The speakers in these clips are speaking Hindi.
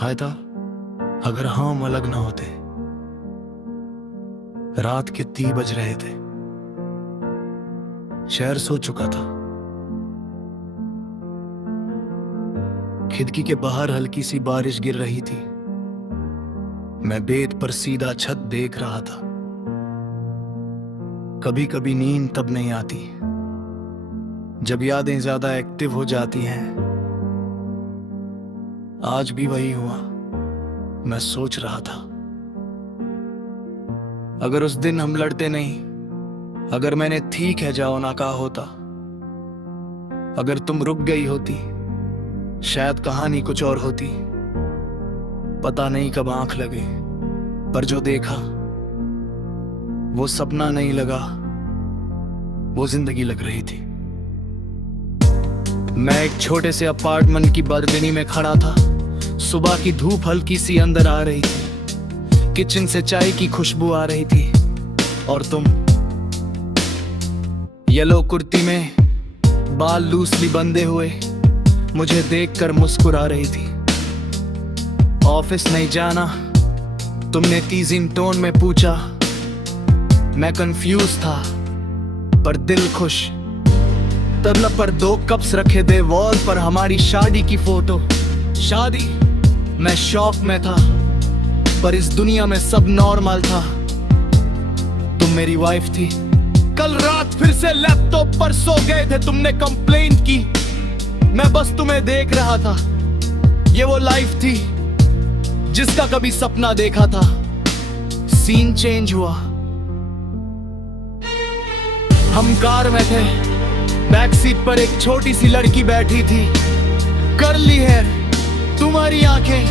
हाय था अगर हम अलग ना होते। रात के 3 बज रहे थे, शहर सो चुका था। खिड़की के बाहर हल्की सी बारिश गिर रही थी। मैं बेड पर सीधा छत देख रहा था। कभी कभी नींद तब नहीं आती जब यादें ज्यादा एक्टिव हो जाती हैं। आज भी वही हुआ। मैं सोच रहा था, अगर उस दिन हम लड़ते नहीं, अगर मैंने ठीक है जाओ ना कहा होता, अगर तुम रुक गई होती, शायद कहानी कुछ और होती। पता नहीं कब आंख लगे, पर जो देखा वो सपना नहीं लगा, वो जिंदगी लग रही थी। मैं एक छोटे से अपार्टमेंट की बालकनी में खड़ा था। सुबह की धूप हल्की सी अंदर आ रही थी। किचन से चाय की खुशबू आ रही थी और तुम येलो कुर्ती में, बाल लूसली बंधे हुए, मुझे देखकर मुस्कुरा रही थी। ऑफिस नहीं जाना, तुमने टीजिंग टोन में पूछा। मैं कंफ्यूज था पर दिल खुश। तबला पर 2 कप्स रखे थे, वॉल पर हमारी शादी की फोटो। शादी, मैं शौक में था, पर इस दुनिया में सब नॉर्मल था। तुम मेरी वाइफ थी। कल रात फिर से लैपटॉप पर सो गए थे, तुमने कंप्लेंट की। मैं बस तुम्हें देख रहा था। ये वो लाइफ थी जिसका कभी सपना देखा था। सीन चेंज हुआ। हम कार में थे, बैक सीट पर एक छोटी सी लड़की बैठी थी। कर्ली हेयर, तुम्हारी आंखें।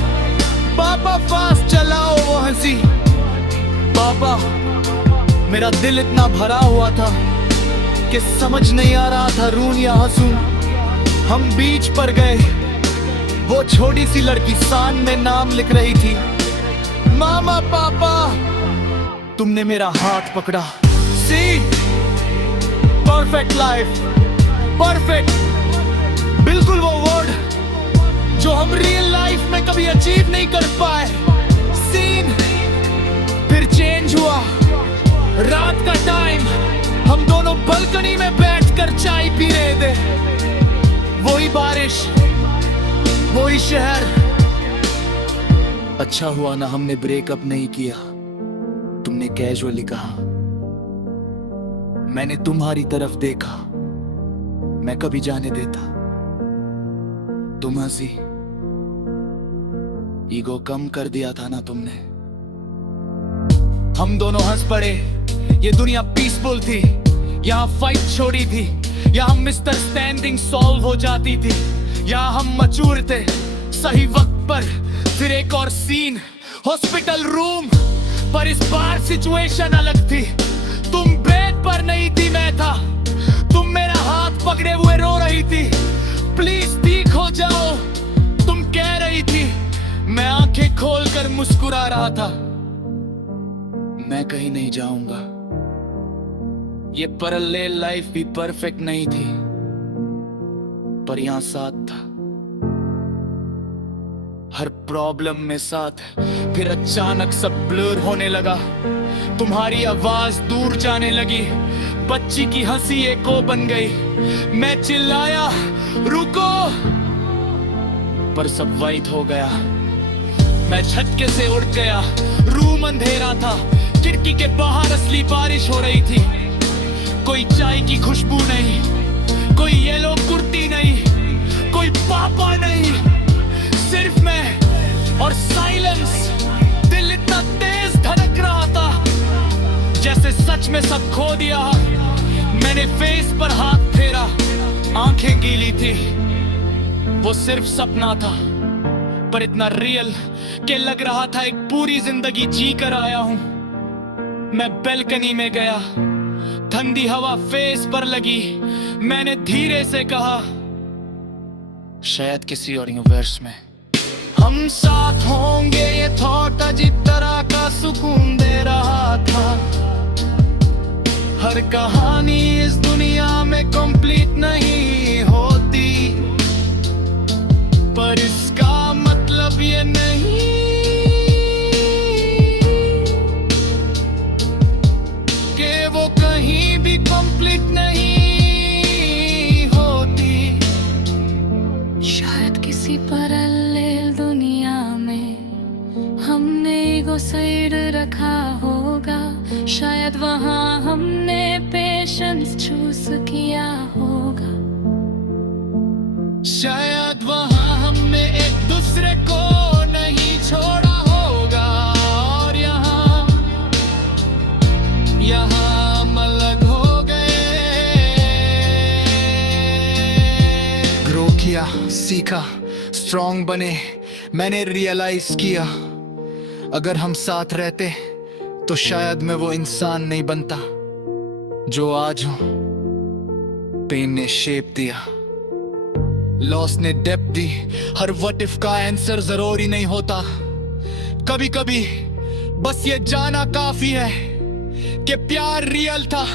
पापा फास्ट चलाओ, वो हंसी। पापा, मेरा दिल इतना भरा हुआ था कि समझ नहीं आ रहा था रूं या हंसूं। हम बीच पर गए। वो छोटी सी लड़की सान में नाम लिख रही थी। मामा, पापा, तुमने मेरा हाथ पकड़ा। सी, परफेक्ट लाइफ, परफेक्ट, बिल्कुल वो वर्ड जो हम रियल लाइफ में कभी अचीव नहीं कर पाए। सीन फिर चेंज हुआ। रात का टाइम, हम दोनों बालकनी में बैठकर चाय पी रहे थे। वही बारिश, वही शहर। अच्छा हुआ ना हमने ब्रेकअप नहीं किया। तुमने कैजुअली कहा। मैंने तुम्हारी तरफ देखा। मैं कभी जाने देता। तुम हंसी। ईगो कम कर दिया था ना तुमने। हम दोनों हंस पड़े। ये दुनिया पीसफुल थी। यहाँ फाइट छोड़ी थी। यहाँ मिस्टर स्टैंडिंग सॉल्व हो जाती थी। यहाँ हम मचूर थे सही वक्त पर। फिर एक और सीन, हॉस्पिटल रूम, पर इस बार सिचुएशन अलग थी। तुम बेड पर नहीं थी, मैं था। तुम मेरा हाथ पकड़े हुए रो रही थी। प्लीज ठीक हो जाओ, तुम कह रही थी। मैं आंखें खोलकर मुस्कुरा रहा था। मैं कहीं नहीं जाऊंगा। ये पैरेलल लाइफ भी परफेक्ट नहीं थी, पर यहां साथ था। हर प्रॉब्लम में साथ। फिर अचानक सब ब्लर होने लगा। तुम्हारी आवाज दूर जाने लगी। बच्ची की हंसी एको बन गई। मैं चिल्लाया, रुको, पर सब वाइट हो गया। मैं झटके से उठ गया। रूम अंधेरा था। खिड़की के बाहर असली बारिश हो रही थी। कोई चाय की खुशबू नहीं, कोई येलो कुर्ती नहीं, कोई पापा नहीं, सिर्फ मैं और साइलेंस। दिल इतना तेज धड़क रहा था जैसे सच में सब खो दिया। मैंने फेस पर हाथ फेरा। आंखें गीली थी। वो सिर्फ सपना था, पर इतना रियल कि लग रहा था एक पूरी जिंदगी जी कर आया हूं। मैं बालकनी में गया। ठंडी हवा फेस पर लगी। मैंने धीरे से कहा, शायद किसी और यूनिवर्स में हम साथ होंगे। ये थॉट अजीब तरह का सुकून दे रहा था। हर कहानी इस दुनिया में कंप्लीट नहीं होती, पर इसका मतलब ये नहीं किसी पैरेलल दुनिया में हमने ईगो साइड रखा होगा, शायद वहाँ हमने पेशेंस चूज किया होगा। शायद वहाँ हमने एक दूसरे को नहीं छोड़ा होगा, और यहाँ हम अलग हो गए। ग्रो किया, सीखा, स्ट्रॉन्ग बने, मैंने रियलाइज किया अगर हम साथ रहते तो शायद मैं वो इंसान नहीं बनता जो आज हूं। पेन ने शेप दिया, लॉस ने depth the, her what if का आंसर जरूरी नहीं होता। कभी कभी बस ये जाना काफी है कि प्यार रियल था,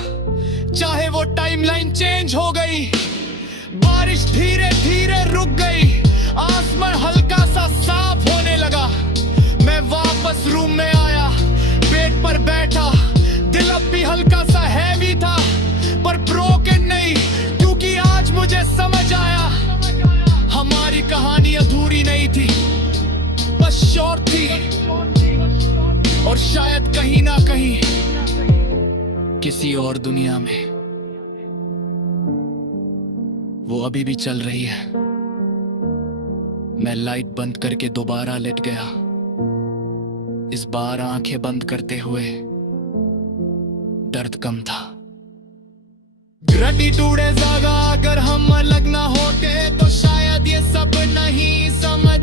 चाहे वो टाइमलाइन चेंज हो गई। बारिश धीरे धीरे रुक गई, आसमान हल्का सा साफ होने लगा। मैं वापस रूम में आया, बेड पर बैठा, दिल अब भी हल्का सा हैवी था, पर ब्रोकन नहीं, क्योंकि आज मुझे समझ आया हमारी कहानी अधूरी नहीं थी, बस शॉर्ट थी। और शायद कहीं ना कहीं किसी और दुनिया में वो अभी भी चल रही है। मैं लाइट बंद करके दोबारा लेट गया, इस बार आंखें बंद करते हुए दर्द कम था। ग्रेटिट्यूड है ज़्यादा, अगर हम अलग ना होते तो शायद ये सब नहीं समझ